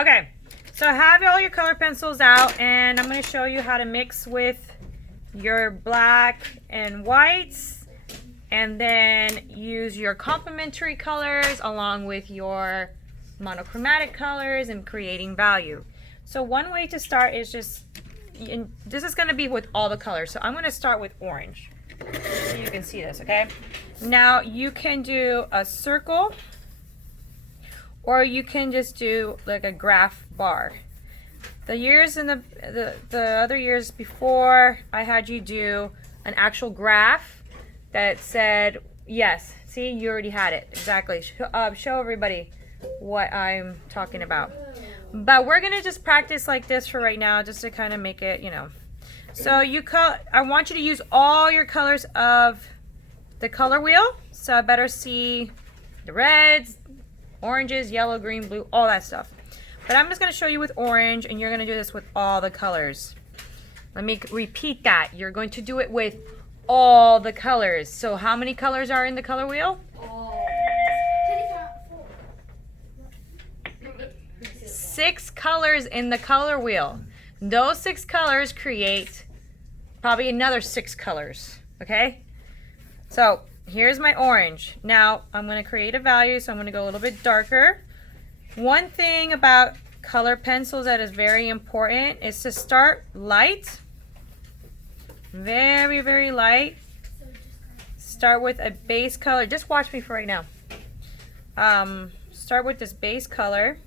Okay, so I have all your color pencils out, and I'm going to show you how to mix with your black and whites, and then use your complementary colors along with your monochromatic colors and creating value. So one way to start is just, and this is going to be with all the colors. So I'm going to start with orange so you can see this, okay? Now you can do a circle, or you can just do like a graph bar. The years in the other years before, I had you do an actual graph that said, yes, see, you already had it. Exactly. Show everybody what I'm talking about. But we're gonna just practice like this for right now, just to kind of make it, you know. So I want you to use all your colors of the color wheel. So I better see the reds, oranges, yellow, green, blue, all that stuff. But I'm just going to show you with orange, and you're going to do this with all the colors. Let me repeat that. You're going to do it with all the colors. So how many colors are in the color wheel? 6 colors in the color wheel. Those 6 colors create probably another 6 colors. Okay? So here's my orange. Now I'm going to create a value, so I'm going to go a little bit darker. One thing about color pencils that is very important is to start light. Very, very light. Start with a base color. Just watch me for right now. Start with this base color.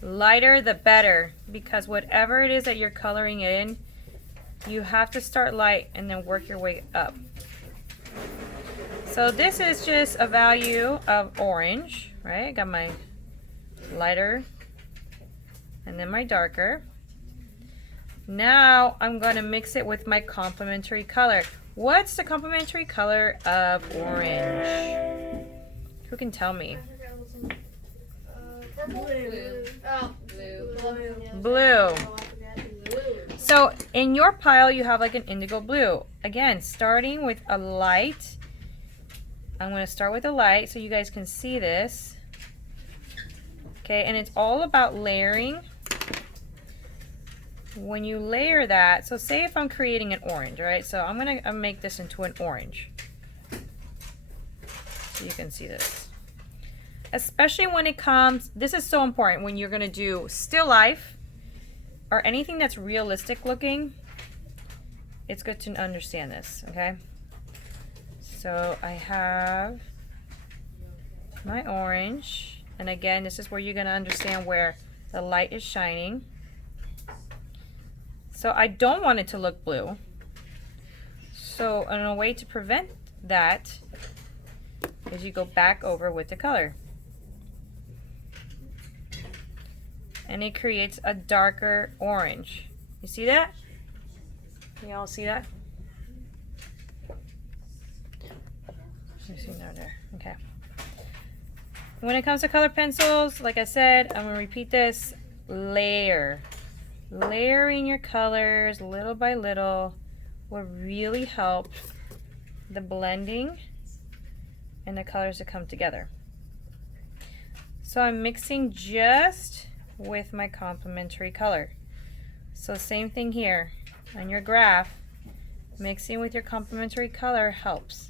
Lighter the better, because whatever it is that you're coloring in, you have to start light and then work your way up. So this is just a value of orange, right? I got my lighter and then my darker. Now I'm going to mix it with my complementary color. What's the complementary color of orange? Who can tell me? Blue. Oh, blue. Blue. So in your pile you have like an indigo blue. Again, starting with a light. I'm going to start with a light so you guys can see this. Okay, and it's all about layering. When you layer that, so say if I'm creating an orange, right? So I'm going to make this into an orange. So you can see this. Especially when it comes, this is so important when you're going to do still life or anything that's realistic looking. It's good to understand this, okay? So I have my orange, and again, this is where you're going to understand where the light is shining. So I don't want it to look blue. So a way to prevent that is you go back over with the color. And it creates a darker orange. You see that? Can you all see that? There. Okay. When it comes to color pencils, like I said, I'm going to repeat this. Layer. Layering your colors little by little will really help the blending and the colors to come together. So I'm mixing just with my complementary color. So same thing here on your graph. Mixing with your complementary color helps.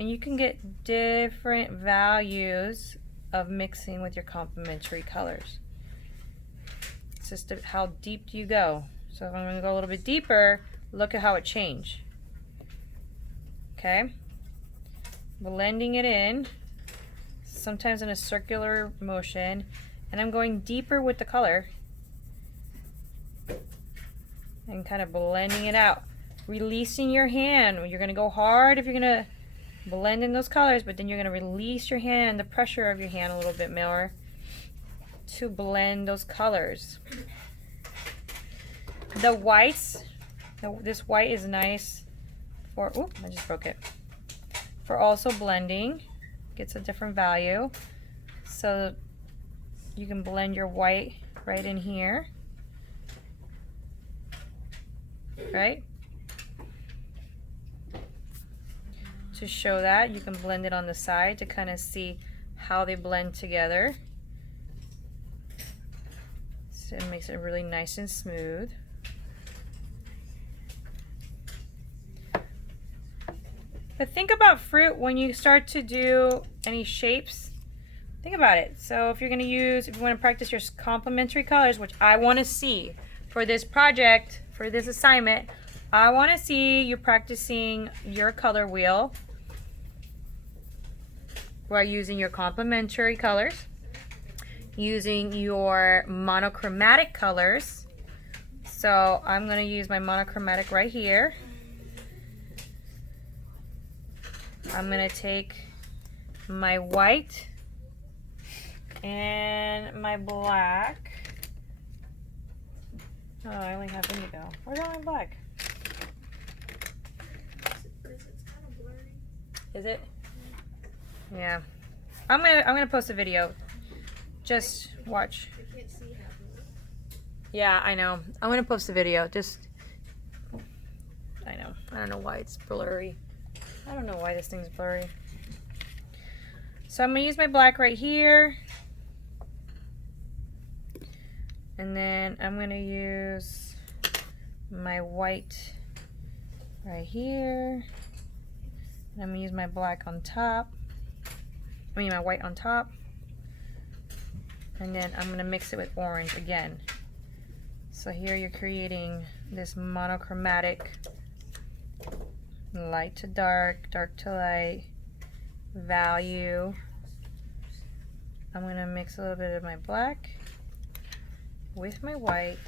And you can get different values of mixing with your complementary colors. It's just how deep do you go. So if I'm going to go a little bit deeper, look at how it changed. Okay? Blending it in, sometimes in a circular motion, and I'm going deeper with the color and kind of blending it out. Releasing your hand. You're going to go hard if you're going to blend in those colors, but then you're going to release your hand, the pressure of your hand a little bit more to blend those colors. The whites, this white is nice for, oh, I just broke it, for also blending. Gets a different value. So you can blend your white right in here, right? To show that, you can blend it on the side to kind of see how they blend together. So it makes it really nice and smooth. But think about fruit when you start to do any shapes. Think about it. So if you want to practice your complementary colors, which I want to see for this project, for this assignment, I want to see you practicing your color wheel by using your complementary colors, using your monochromatic colors. So I'm going to use my monochromatic right here. I'm going to take my white and my black. Oh, I only have indigo. Where's all my black? It's kind of blurry. Is it? Yeah. I'm gonna post a video. Just watch. I can't see half of it. Yeah, I know. I'm gonna post a video. I know. I don't know why it's blurry. I don't know why this thing's blurry. So I'm gonna use my black right here. And then I'm gonna use my white right here. And I'm gonna use my black on top. My white on top. And then I'm gonna mix it with orange again. So here you're creating this monochromatic light to dark, dark to light value. I'm gonna mix a little bit of my black with my white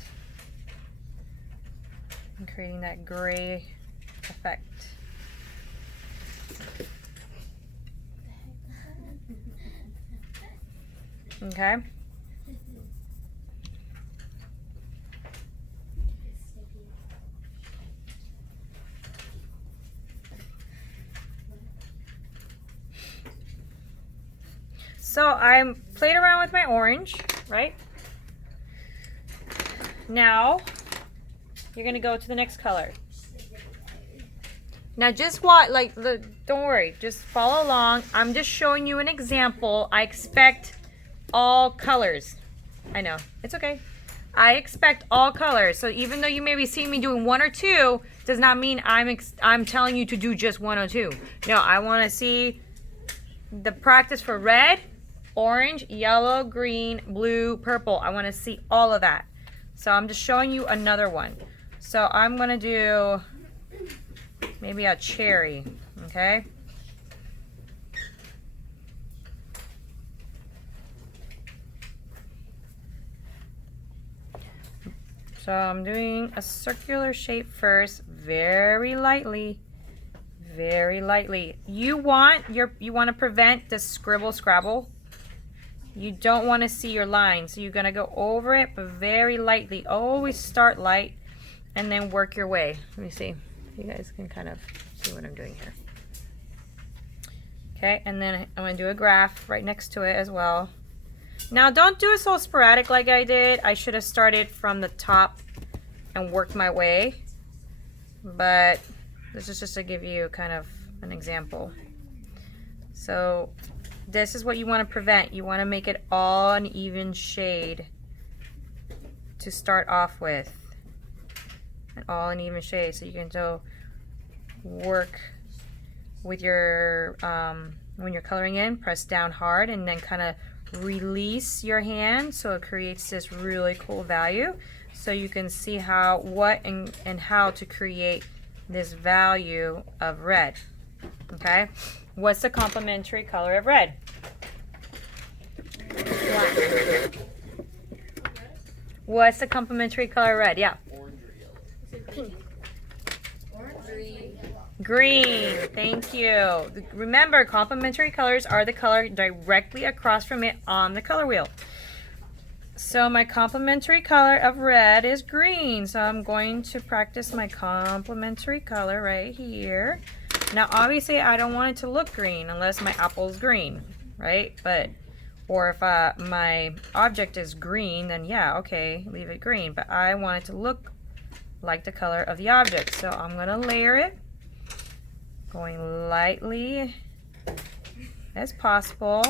and creating that gray effect. Okay. So I played around with my orange, right? Now you're gonna go to the next color. Now just watch, don't worry, just follow along. I'm just showing you an example. I expect all colors. I know, it's okay. I expect all colors. So even though you may be seeing me doing one or two, does not mean I'm telling you to do just one or two. No, I want to see the practice for red, orange, yellow, green, blue, purple. I want to see all of that. So I'm just showing you another one. So I'm going to do maybe a cherry, okay? So I'm doing a circular shape first, very lightly, very lightly. You want to prevent the scribble scrabble. You don't want to see your line, so you're going to go over it, but very lightly. Always start light and then work your way. Let me see. You guys can kind of see what I'm doing here. Okay, and then I'm going to do a graph right next to it as well. Now don't do it so sporadic like I did. I should have started from the top and worked my way. But this is just to give you kind of an example. So this is what you want to prevent. You want to make it all an even shade to start off with. An all an even shade, so you can still work with your, when you're coloring in, press down hard and then kind of release your hand so it creates this really cool value. So you can see what and how to create this value of red. Okay, what's the complementary color of red? Black. What's the complementary color of red? Yeah. Orange or yellow? Pink. Orange, green. Green. Thank you. Remember, complementary colors are the color directly across from it on the color wheel. So my complementary color of red is green. So I'm going to practice my complementary color right here. Now obviously I don't want it to look green unless my apple is green, right? Or if my object is green, then yeah, okay, leave it green. But I want it to look like the color of the object. So I'm going to layer it, going lightly as possible.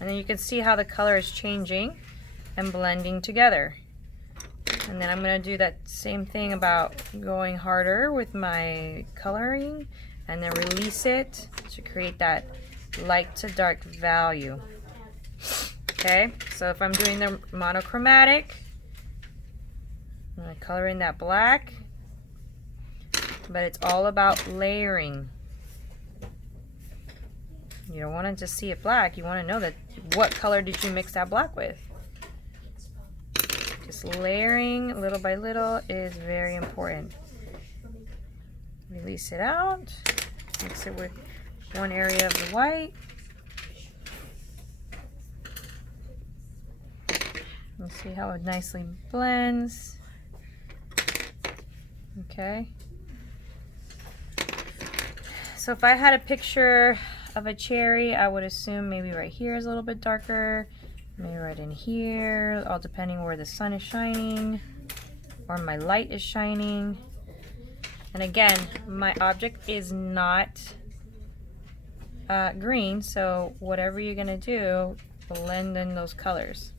And then you can see how the color is changing and blending together. And then I'm going to do that same thing about going harder with my coloring and then release it to create that light to dark value. Okay, so if I'm doing the monochromatic, I'm going to color in that black, but it's all about layering. You don't want to just see it black, you want to know that what color did you mix that black with. Just layering little by little is very important. Release it out, mix it with one area of the white. And see how it nicely blends. Okay. So if I had a picture of a cherry, I would assume maybe right here is a little bit darker, maybe right in here, all depending where the sun is shining or my light is shining. And again, my object is not green, so whatever you're gonna do, blend in those colors.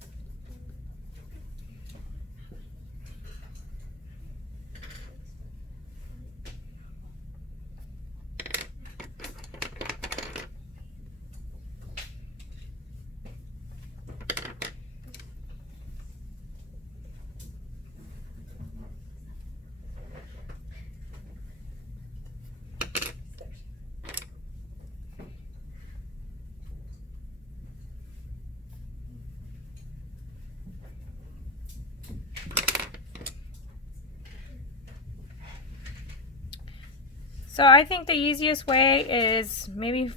So I think the easiest way is maybe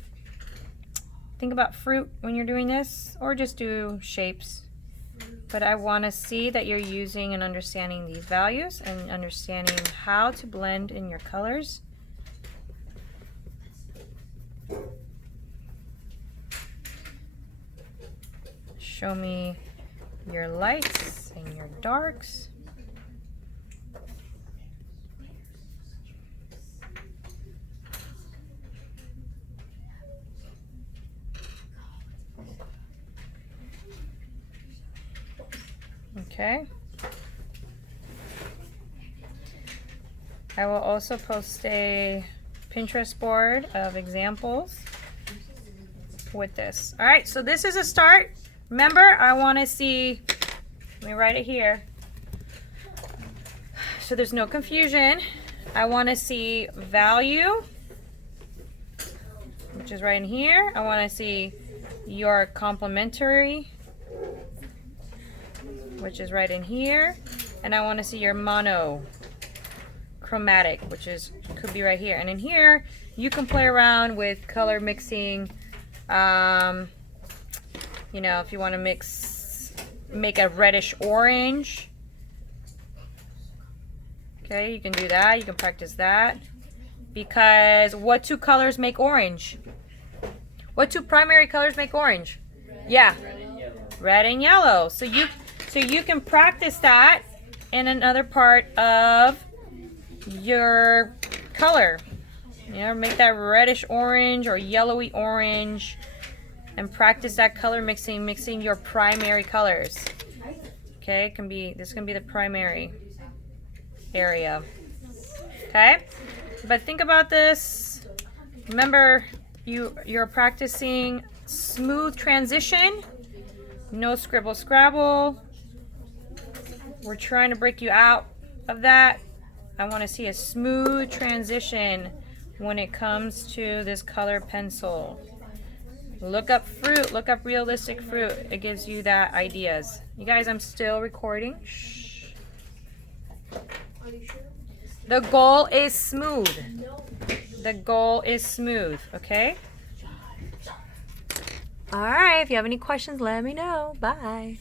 think about fruit when you're doing this, or just do shapes. But I want to see that you're using and understanding these values and understanding how to blend in your colors. Show me your lights and your darks. Okay. I will also post a Pinterest board of examples with this. All right, so this is a start. Remember, I want to see, let me write it here, so there's no confusion. I want to see value, which is right in here. I want to see your complementary, which is right in here, and I want to see your monochromatic, which is could be right here. And in here, you can play around with color mixing. You know, if you want to make a reddish orange, okay, you can do that. You can practice that, because what two colors make orange? What two primary colors make orange? Yeah, red and yellow. So you can practice that in another part of your color. You know, make that reddish orange or yellowy orange and practice that color mixing your primary colors. Okay, this can be the primary area. Okay? But think about this. Remember, you're practicing smooth transition, no scribble scrabble. We're trying to break you out of that. I want to see a smooth transition when it comes to this color pencil. Look up fruit, look up realistic fruit. It gives you that ideas. You guys, I'm still recording. Shh. The goal is smooth. The goal is smooth, okay? All right, if you have any questions, let me know. Bye.